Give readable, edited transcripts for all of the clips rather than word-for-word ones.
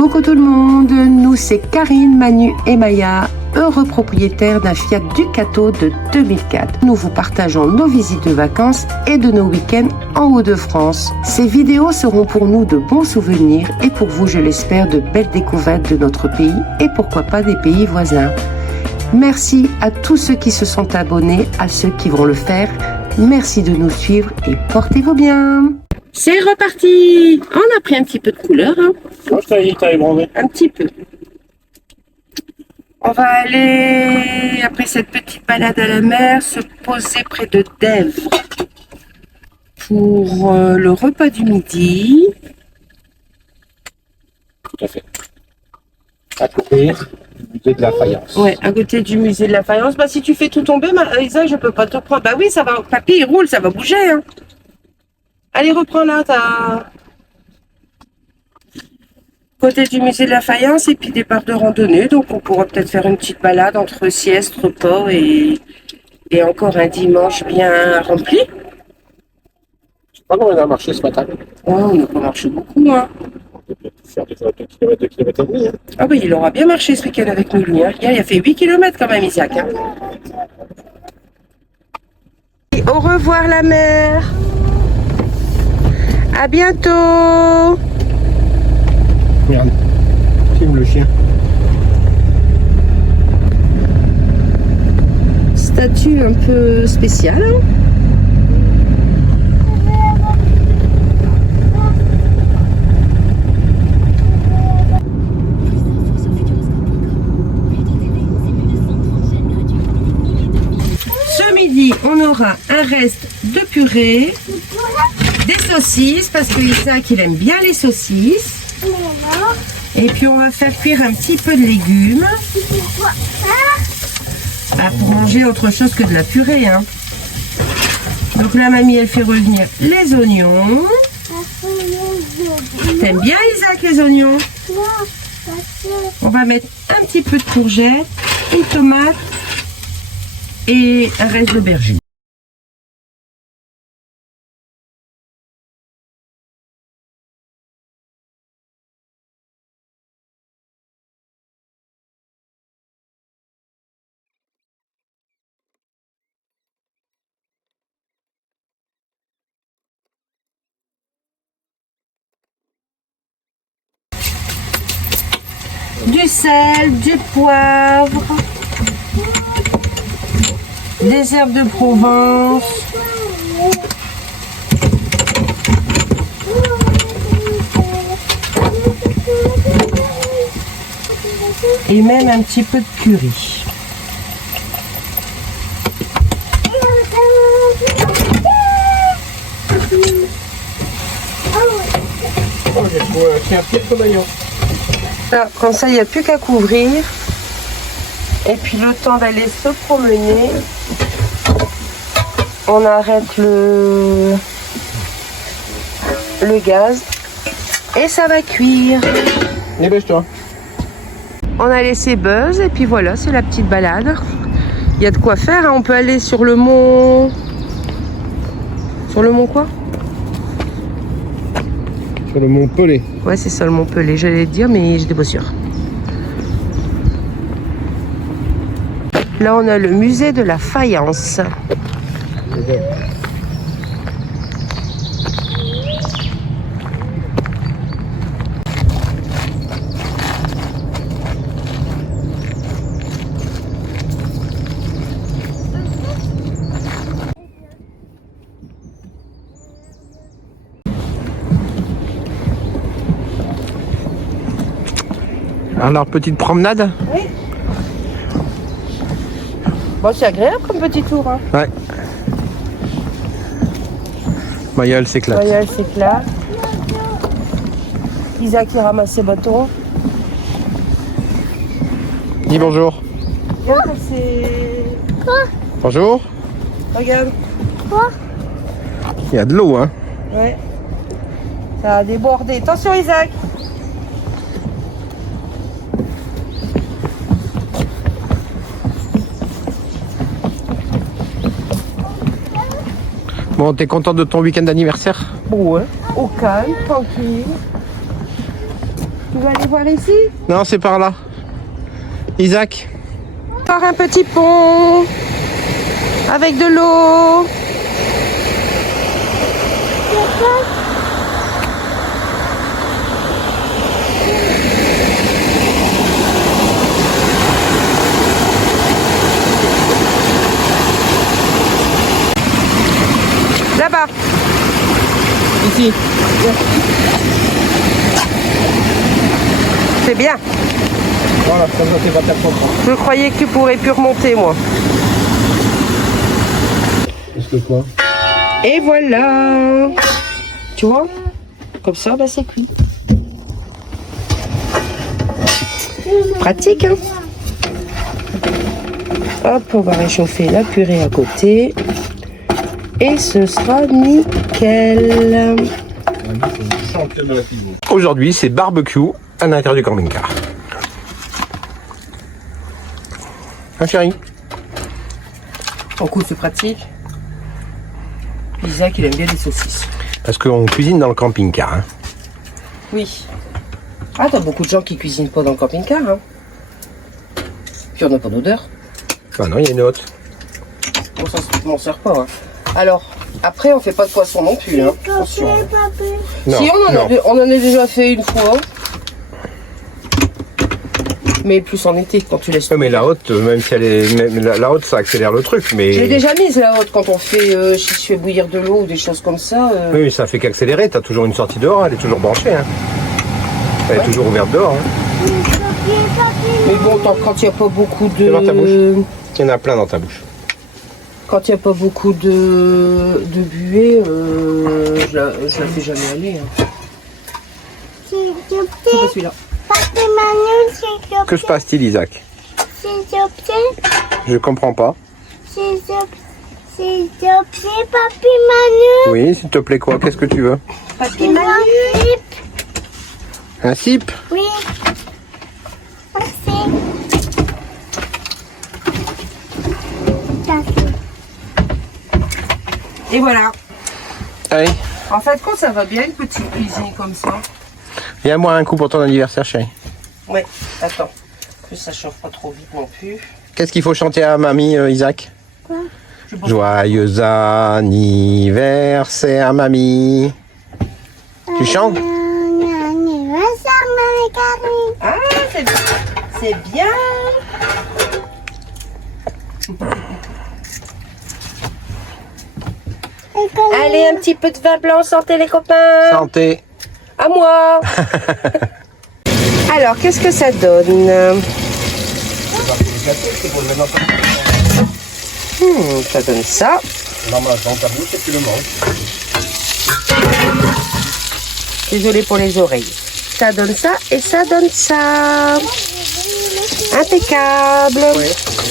Coucou tout le monde, nous c'est Karine, Manu et Maya, heureux propriétaires d'un Fiat Ducato de 2004. Nous vous partageons nos visites de vacances et de nos week-ends en Hauts-de-France. Ces vidéos seront pour nous de bons souvenirs et pour vous, je l'espère, de belles découvertes de notre pays et pourquoi pas des pays voisins. Merci à tous ceux qui se sont abonnés, à ceux qui vont le faire. Merci de nous suivre et portez-vous bien. C'est reparti. On a pris un petit peu de couleur. Hein. Moi, je t'avais brandé. Un petit peu. On va aller, après cette petite balade à la mer, se poser près de Dèvres pour le repas du midi. Tout à fait. À côté du musée de la faïence. Ouais, à côté du musée de la faïence. Bah, si tu fais tout tomber, Isa, je peux pas te prendre. Bah oui, ça va. Papy, il roule, ça va bouger. Hein. Allez, reprends là, côté du musée de la faïence et puis des parcs de randonnée. Donc, on pourra peut-être faire une petite balade entre sieste, repos et encore un dimanche bien rempli. Je sais pas comment on a marché ce matin. Oh, on n'a pas marché beaucoup, hein. On peut faire des 2 km, 2 km et demi. Hein. Ah oui, il aura bien marché ce week-end avec nous, lui. Hein. Hier, il a fait 8 km quand même, Isaac. Hein. Et au revoir, la mer. À bientôt. Regarde, filme le chien. Statue un peu spéciale. Hein. Ce midi, on aura un reste de purée, des saucisses, parce que Isaac, il aime bien les saucisses. Et puis on va faire cuire un petit peu de légumes. Bah, pour manger autre chose que de la purée. Hein. Donc la mamie, elle fait revenir les oignons. T'aimes bien, Isaac, les oignons? On va mettre un petit peu de courgettes, une tomate et un reste d'aubergine. Du sel, du poivre, des herbes de Provence, et même un petit peu de curry. Oh, j'ai trouvé un petit maillot. Là, comme ça, il n'y a plus qu'à couvrir. Et puis le temps d'aller se promener, on arrête le gaz et ça va cuire. Dépêche-toi. On a laissé Buzz et puis voilà, c'est la petite balade. Il y a de quoi faire, hein. On peut aller sur le mont... Sur le mont quoi? Sur le mont Pelé. Ouais, c'est ça, le mont Pelé, j'allais te dire, mais j'étais pas sûre. Là, on a le musée de la faïence. Alors, petite promenade? Oui. Bon, c'est agréable comme petit tour. Hein. Ouais. Maya, elle s'éclate. Maya, elle s'éclate. Isaac, il ramasse ses bâtons. Dis bonjour. Regarde, c'est... Quoi? Bonjour. Regarde. Quoi? Il y a de l'eau, hein? Ouais. Ça a débordé. Attention, Isaac. Bon, t'es content de ton week-end d'anniversaire? Ouais, au calme, tranquille. Tout veux aller voir ici? Non, c'est par là. Isaac. Par un petit pont avec de l'eau. Là-bas. Ici. C'est bien. Voilà, ça va, c'est pas ta propre. Je croyais que tu pourrais plus remonter, moi. Est-ce que quoi? Et voilà. Tu vois? Comme ça, bah, c'est cuit. Pratique, hein? Hop, on va réchauffer la purée à côté. Et ce sera nickel. Aujourd'hui, c'est barbecue à l'intérieur du camping-car. Hein, chérie? En coup, c'est pratique. Isaac, il aime bien les saucisses. Parce qu'on cuisine dans le camping-car. Hein. Oui. Ah, t'as beaucoup de gens qui cuisinent pas dans le camping-car, hein. Puis on n'a pas d'odeur. Ah non, il y a une autre. Bon, ça, on m'en sert pas, hein. Alors, après, on fait pas de poisson non plus, hein. Attention. Non, Si, on en a déjà fait une fois. Mais plus en été, quand tu laisses. Ouais, mais la haute, même si elle est. Même la haute, ça accélère le truc, mais. Je l'ai déjà mise la haute quand on fait. Si je fais bouillir de l'eau ou des choses comme ça. Oui, mais ça fait qu'accélérer, t'as toujours une sortie dehors, elle est toujours branchée. Hein. Elle est toujours ouverte dehors. Hein. Mais bon, quand il n'y a pas beaucoup de. C'est dans ta bouche. Il y en a plein dans ta bouche. Quand il n'y a pas beaucoup de buée, je la fais jamais aller. Hein. C'est pas celui-là. Que se passe-t-il, Isaac? Je comprends pas. S'il te plaît, Papi Manu. Oui, s'il te plaît quoi? Qu'est-ce que tu veux? Papi Manu. Un cip? Oui. Merci. Et voilà. Allez, En fait, quand ça va bien, une petite cuisine comme ça. viens-moi un coup pour ton anniversaire, chérie. Ouais, attends. En plus, ça chauffe pas trop vite non plus. Qu'est-ce qu'il faut chanter à mamie, Isaac? Quoi? Joyeux anniversaire, mamie. Tu chantes? Anniversaire, Mamie Karine. Ah, c'est bien. C'est bien. Allez, un petit peu de vin blanc, santé les copains. Santé. À moi. Alors, qu'est-ce que ça donne? Ça donne ça. Dans ta bouche et tu le manges. Désolée pour les oreilles. Ça donne ça et ça donne ça. Impeccable. Oui,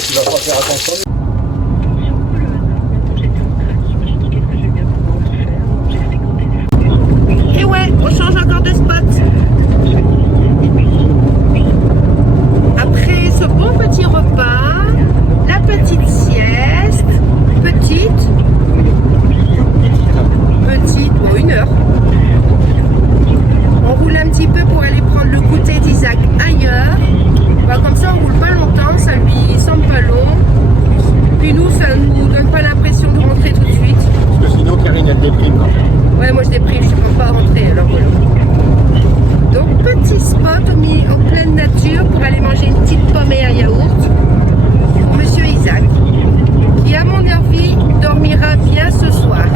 tu vas pas faire attention. Et ouais, on change encore de spot. Après ce bon petit repas, la petite sieste, petite, bon 1 heure. On roule un petit peu pour aller prendre le goûter d'Isaac ailleurs. Bah, comme ça on roule pas longtemps, ça lui semble pas long. Puis nous, ça nous donne pas l'impression de rentrer tout de suite. Parce que sinon, Karine, elle déprime quand même. Ouais, moi je déprime, je ne peux pas rentrer, alors voilà. Donc petit spot en pleine nature pour aller manger une petite pomme et un yaourt pour Monsieur Isaac, qui à mon avis dormira bien ce soir.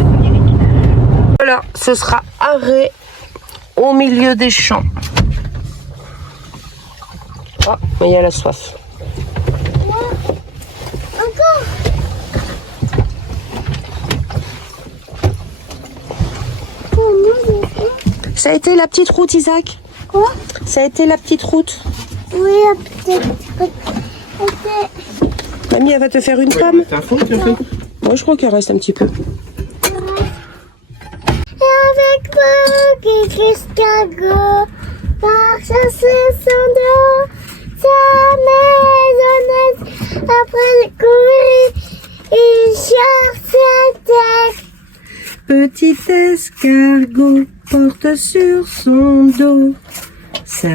Voilà, ce sera arrêt au milieu des champs. Ah, mais il y a la soif. Encore. Ça a été la petite route, Isaac? Quoi? Ça a été la petite route. Oui, peut-être. Mamie, elle va te faire une pomme. T'as faim, tu as fait? Moi, je crois qu'il reste un petit peu. Avec moi, qui escargot, par chasser son dos, sa maisonnette, après le courir, il cherche sa tête. Petit escargot porte sur son dos Sa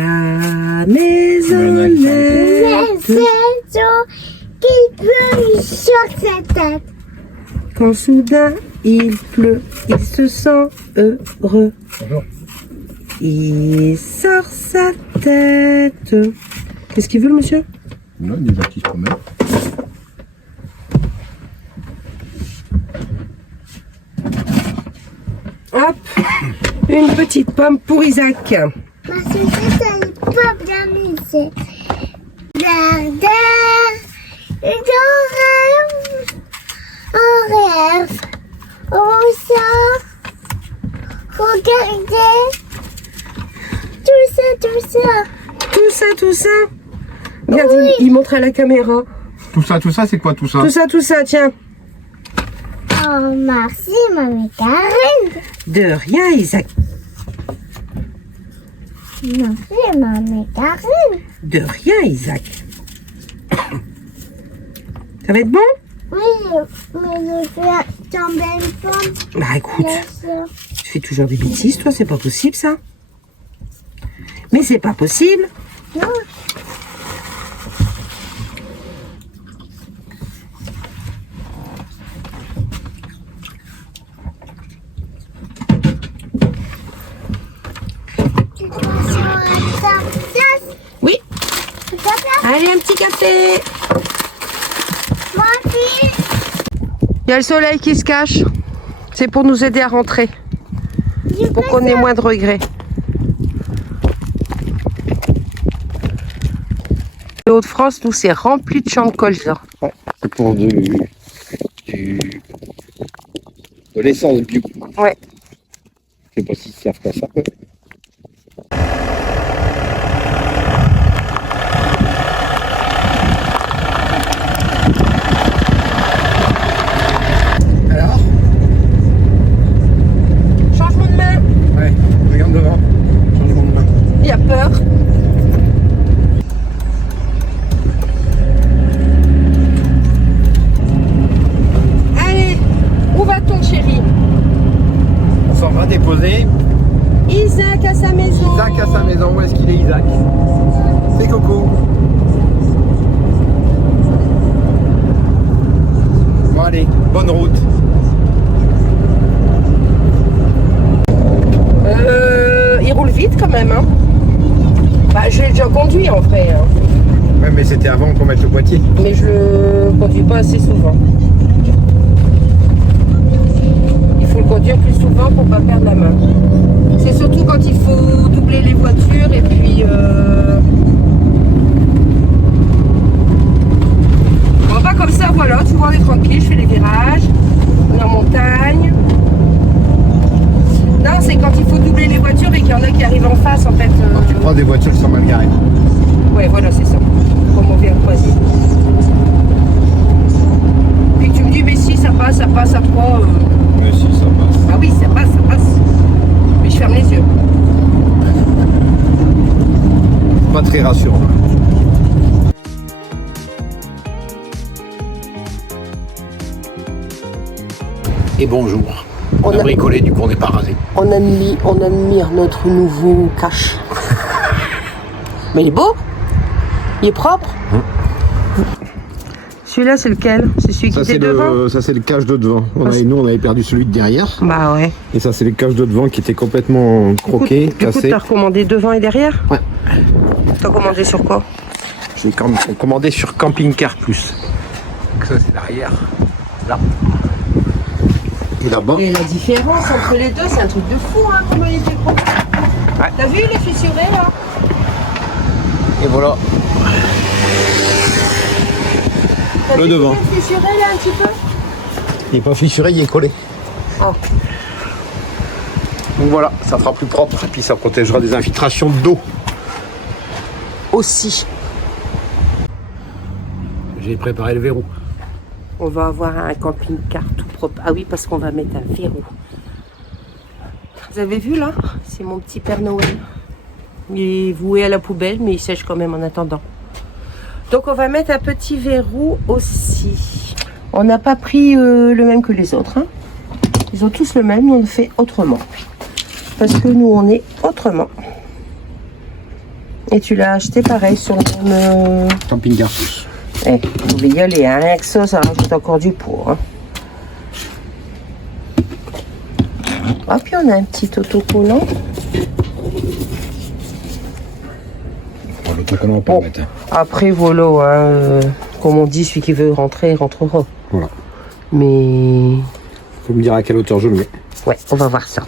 maison Les lève saisons qui pleut sur sa tête. quand soudain il pleut, il se sent heureux. Bonjour. Il sort sa tête. Qu'est-ce qu'il veut le monsieur? Non, il y a des qui se promènent. Hop, une petite pomme pour Isaac. Ma sucette, elle est pas bien mise. Jardin, on rêve, on sort, regardez, tout ça. Tout ça. Regarde, Oui. il montre à la caméra. Tout ça, c'est quoi tout ça? Tout ça, tiens. Oh, merci, mamie Karine. De rien, Isaac. Merci, mamie Karine. De rien, Isaac. Ça va être bon? Oui, mais je fais tomber une pomme. Bah écoute, Bien sûr. tu fais toujours des bêtises, toi, c'est pas possible ça. Mais c'est pas possible. Non. Tu dois sur ta place. Oui. Tu dois faire Allez, un petit café. moi aussi. Il y a le soleil qui se cache. C'est pour nous aider à rentrer, pour qu'on ait moins de regrets. Les Hauts-de-France, nous, c'est rempli de champs de colza. Ouais, c'est pour de l'essence bio. Ouais. Je sais pas s'ils servent qu'à ça. Quoi. Alors? Changement de main. Ouais, regarde devant. Changement de main. Il a peur. Allez, où va-t-on, chérie? On s'en va déposer Isaac à sa maison. Isaac à sa maison. Où est-ce qu'il est, Isaac? C'est Coco. Bon, allez, bonne route. Il roule vite quand même, hein. Bah, je l'ai déjà conduit en vrai, hein. Ouais, mais c'était avant qu'on mette le boîtier. Mais je le conduis pas assez souvent. Il faut le conduire plus souvent pour pas perdre la main. C'est surtout quand il faut doubler les voitures et puis on va comme ça, voilà, tu vois, on est tranquille, je fais les virages, on est en montagne. Non, c'est quand il faut doubler les voitures et qu'il y en a qui arrivent en face en fait. Quand tu prends des voitures qui sont mal garées. Ouais, voilà, c'est ça. Comme on vient de croiser. Puis tu me dis, mais si, ça passe à 3. Mais si, ça passe. Ah oui, ça passe. Mais je ferme les yeux. Pas très rassurant. Et bonjour. On a bricolé, du coup on n'est pas rasé. On admire notre nouveau cache. Mais il est beau. Il est propre. Celui-là, c'est lequel? C'est celui qui était devant? Ça c'est le cache de devant. Nous on avait perdu celui de derrière. Bah ouais. Et ça c'est le cache de devant qui était complètement croqué, Du coup, cassé. t'as recommandé devant et derrière? Ouais. T'as commandé sur quoi? J'ai commandé sur Camping Car Plus. Donc ça c'est derrière. Là. Et là-bas. Et la différence entre les deux, c'est un truc de fou, hein, comment il était gros. Ouais. T'as vu, il est fissuré, là? Et voilà. T'as Le vu devant. qu'il est fissuré, là, un petit peu? Il n'est pas fissuré, il est collé. Oh. Donc voilà, ça fera plus propre et puis ça protégera des infiltrations d'eau. Aussi. J'ai préparé le verrou. On va avoir un camping-car tout propre. Ah oui, parce qu'on va mettre un verrou. Vous avez vu, là? C'est mon petit Père Noël. Il est voué à la poubelle, mais il sèche quand même en attendant. Donc, on va mettre un petit verrou aussi. On n'a pas pris le même que les autres, hein. Ils ont tous le même, nous on fait autrement. Parce que nous, on est autrement. Et tu l'as acheté pareil sur le même... Camping-car plus. Eh, vous pouvez y aller, hein. Avec ça, ça rajoute encore du poids. Hein. Ah, puis on a un petit autocollant. Bon, l'autocollant, on peut le mettre. Après, voilà, hein, comme on dit, celui qui veut rentrer, rentrera. Voilà. Mais... Faut me dire à quelle hauteur je le mets. Ouais, on va voir ça.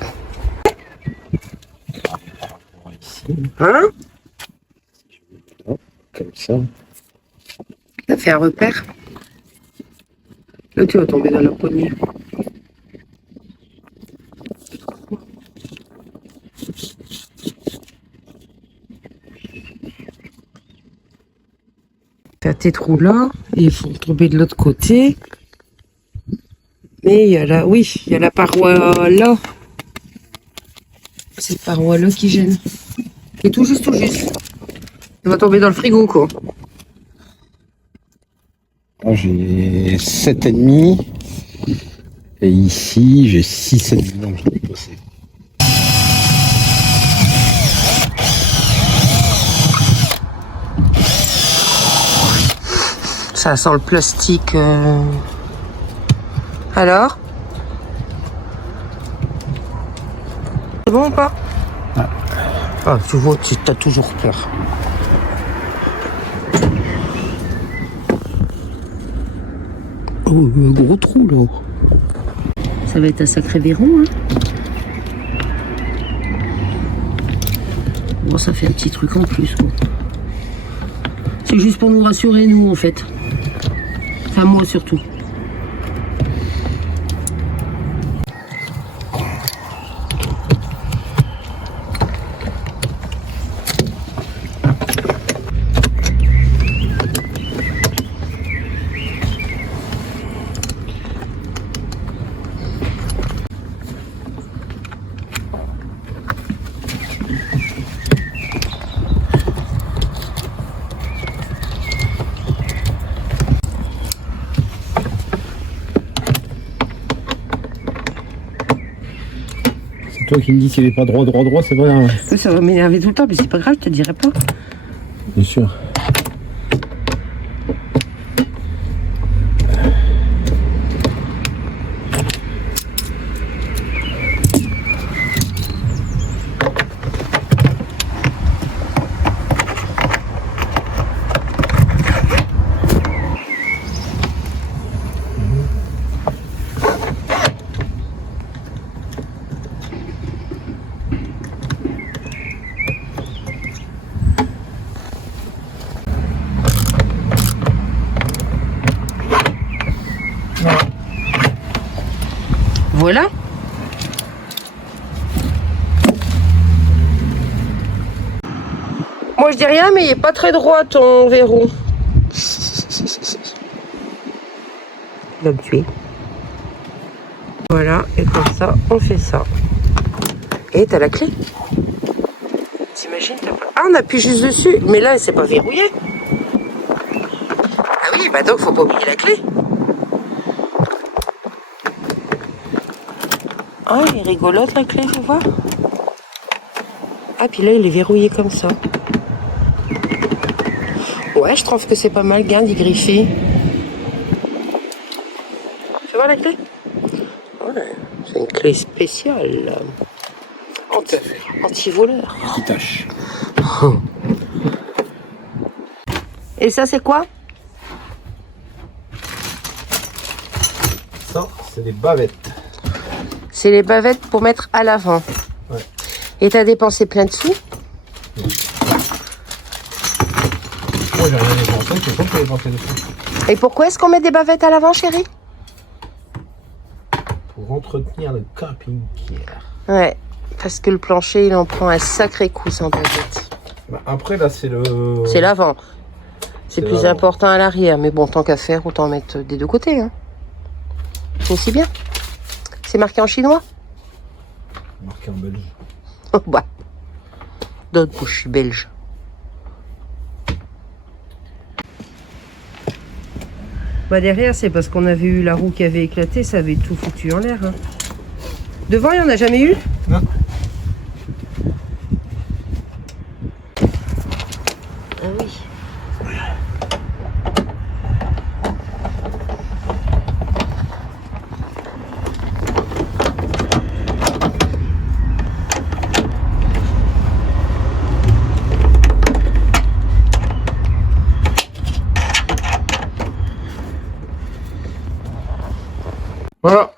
Ici. Hein? Comme ça. T'as fait un repère? Là, tu vas tomber dans la poignée. T'as tes trous là, et ils vont tomber de l'autre côté. Mais il y a la, oui, il y a la paroi là. Cette paroi là qui gêne. Qui est tout juste, tout juste. Elle va tomber dans le frigo, quoi. Là, j'ai 7,5. Et ici, j'ai 6,5. Donc, je dois y bosser. Ça sent le plastique. Alors? C'est bon ou pas? Ouais. Ah, tu vois, tu as toujours peur. Oh, un gros trou là. Ça va être un sacré verrou, hein. Bon, ça fait un petit truc en plus, quoi. C'est juste pour nous rassurer, nous, en fait. Enfin, moi surtout. Toi qui me dis qu'il n'est pas droit, c'est vrai. Hein. Ça va m'énerver tout le temps, mais c'est pas grave, je te dirai pas. Bien sûr. Voilà. Moi je dis rien, mais il est pas très droit ton verrou. Il va me tuer. Voilà, et comme ça, on fait ça. Et t'as la clé. T'imagines, t'as pas... Ah, on appuie juste dessus, mais là, c'est pas verrouillé. Ah oui, bah donc faut pas oublier la clé. Ah, elle est rigolote la clé, faut voir. Ah, puis là, il est verrouillé comme ça. Ouais, je trouve que c'est pas mal, gain d'y griffer. Fais voir la clé. Ouais, c'est une clé spéciale. Anti-voleur. Qui tâche. Et ça, c'est quoi? Ça, c'est des bavettes. C'est les bavettes pour mettre à l'avant. Ouais. Et t'as dépensé plein de sous? Moi, j'ai rien dépensé, c'est toi qui as dépensé dessus. Et pourquoi est-ce qu'on met des bavettes à l'avant, chérie? Pour entretenir le camping-car. Ouais, parce que le plancher, il en prend un sacré coup sans bavette. Bah, après, là, c'est le... C'est l'avant. C'est C'est plus l'avant. important à l'arrière. Mais bon, tant qu'à faire, autant mettre des deux côtés. Hein. C'est aussi bien. C'est marqué en chinois? Marqué en belge. Oh, bah. D'autres, je suis belge. Bah derrière, c'est parce qu'on avait eu la roue qui avait éclaté, ça avait tout foutu en l'air. Hein. Devant, il n'y en a jamais eu? Non. oui. Voilà.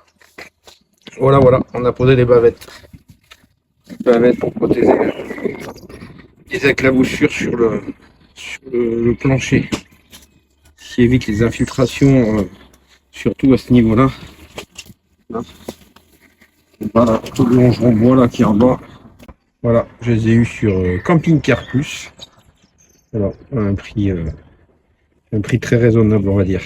Voilà, on a posé des bavettes. Des bavettes pour protéger les éclaboussures sur le plancher. Qui évite les infiltrations, surtout à ce niveau-là. Là. Voilà, tout le longeron bois là qui est en bas. Voilà, je les ai eus sur Camping Car Plus. Alors, à un prix très raisonnable, on va dire.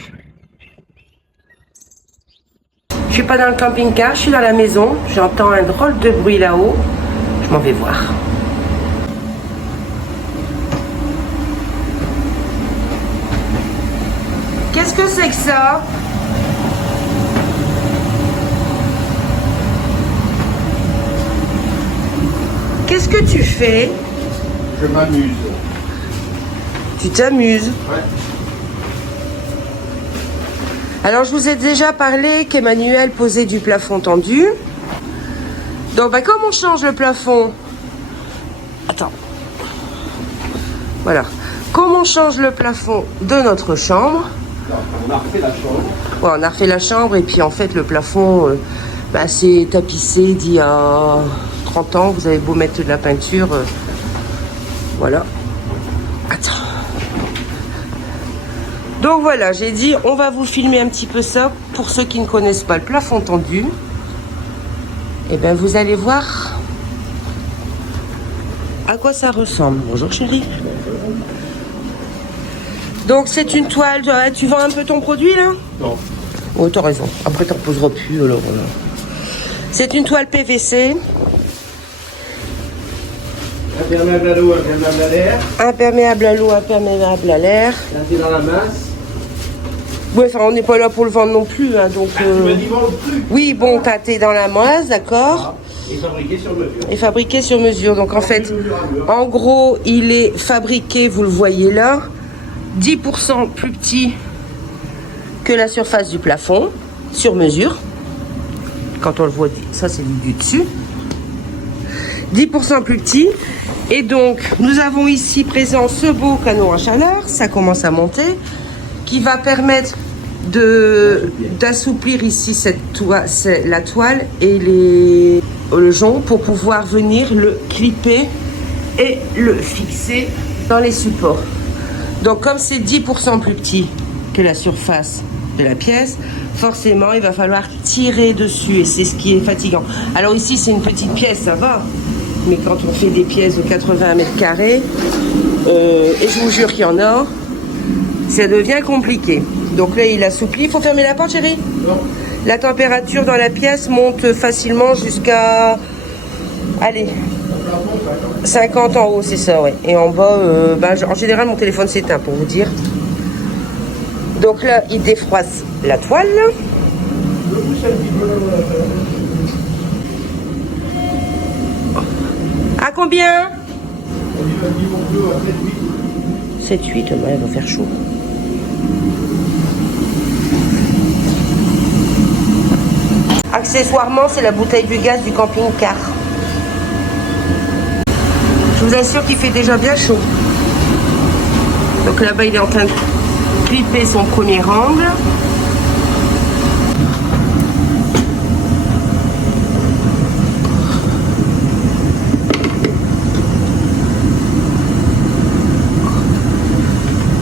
Je suis pas dans le camping-car, je suis dans la maison. J'entends un drôle de bruit là-haut. Je m'en vais voir. Qu'est-ce que c'est que ça? Qu'est-ce que tu fais? Je m'amuse. Tu t'amuses? Ouais. Alors, je vous ai déjà parlé qu'Emmanuel posait du plafond tendu. Donc, comme on change le plafond... Attends. Voilà. Comme on change le plafond de notre chambre... On a refait la chambre. Ouais, on a refait la chambre et puis en fait, le plafond, c'est tapissé d'il y a 30 ans. Vous avez beau mettre de la peinture. Voilà. Attends. Donc voilà, j'ai dit, on va vous filmer un petit peu ça. Pour ceux qui ne connaissent pas le plafond tendu, et bien vous allez voir à quoi ça ressemble. Bonjour chérie. Donc c'est une toile, tu vends un peu ton produit là? Non. Oh t'as raison, après t'en poseras plus alors. Voilà. C'est une toile PVC. Imperméable à l'eau, imperméable à l'air. Imperméable à l'eau, imperméable à l'air. Là c'est dans la masse. Ouais, enfin on n'est pas là pour le vendre non plus, hein, donc... Tu m'as dit vendre plus. Oui, bon, tâté dans la masse, d'accord. Et fabriqué sur mesure. Et fabriqué sur mesure. Donc en fait, en gros, il est fabriqué, vous le voyez là, 10% plus petit que la surface du plafond, sur mesure. Quand on le voit, ça c'est du dessus. 10% plus petit. Et donc, nous avons ici présent ce beau canon à chaleur, ça commence à monter, qui va permettre d'assouplir ici la toile et le jonc pour pouvoir venir le clipper et le fixer dans les supports. Donc comme c'est 10% plus petit que la surface de la pièce, forcément il va falloir tirer dessus et c'est ce qui est fatigant. Alors ici c'est une petite pièce, ça va, mais quand on fait des pièces de 80 mètres carrés, et je vous jure qu'il y en a, ça devient compliqué. Donc là il assouplit. Il faut fermer la porte chérie? Non. La température dans la pièce monte facilement jusqu'à, allez, 50 en haut, c'est ça, ouais. Et en bas, en général, mon téléphone s'éteint, pour vous dire. Donc là, il défroisse la toile. À combien? 7, 8, ouais, il va faire chaud. Accessoirement, c'est la bouteille du gaz du camping-car. Je vous assure qu'il fait déjà bien chaud. Donc là-bas, il est en train de clipper son premier angle.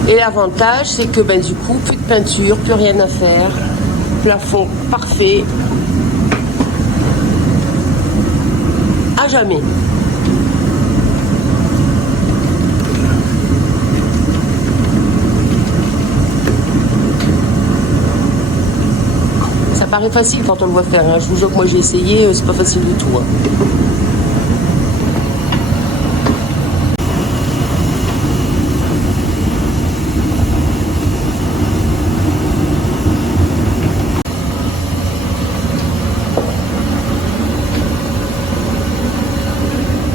Et l'avantage, c'est que du coup, plus de peinture, plus rien à faire. Plafond parfait. À jamais. Ça paraît facile quand on le voit faire, hein. Je vous jure que moi j'ai essayé, c'est pas facile du tout, hein.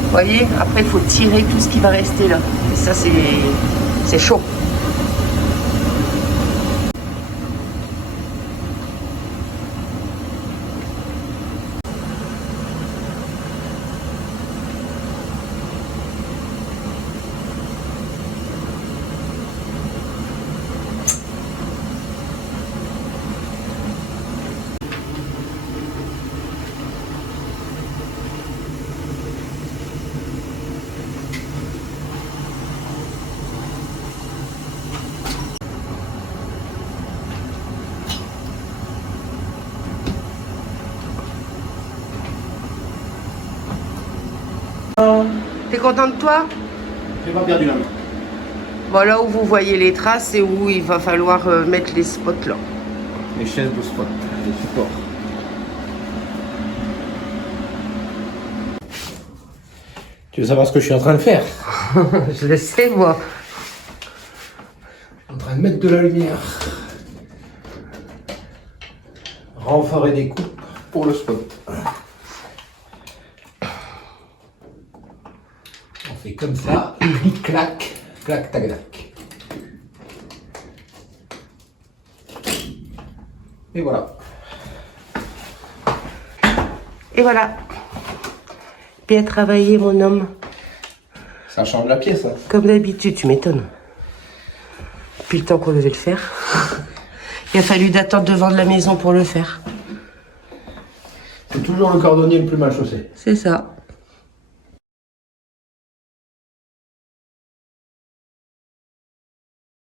Vous voyez, après il faut tirer tout ce qui va rester là. Et ça c'est C'est chaud. T'es content de toi? J'ai pas perdu la main. Voilà où vous voyez les traces et où il va falloir mettre les spots là. Les chaises de spot, les supports. Tu veux savoir ce que je suis en train de faire? Je le sais, moi. En train de mettre de la lumière. Renfort et découpe pour le spot. On fait comme ça, clic, clac, clac, tac, tac. Et voilà. Et voilà. Bien travaillé, mon homme. Ça change la pièce, hein. Comme d'habitude, tu m'étonnes. Depuis le temps qu'on devait le faire. Il a fallu d'attendre devant de la maison pour le faire. C'est toujours le cordonnier le plus mal chaussé. C'est ça.